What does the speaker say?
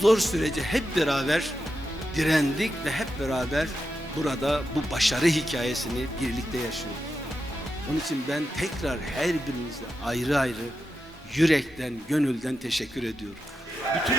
zor sürece hep beraber direndik ve hep beraber burada bu başarı hikayesini birlikte yaşıyoruz. Onun için ben tekrar her birinize ayrı ayrı yürekten, gönülden teşekkür ediyorum. Bütün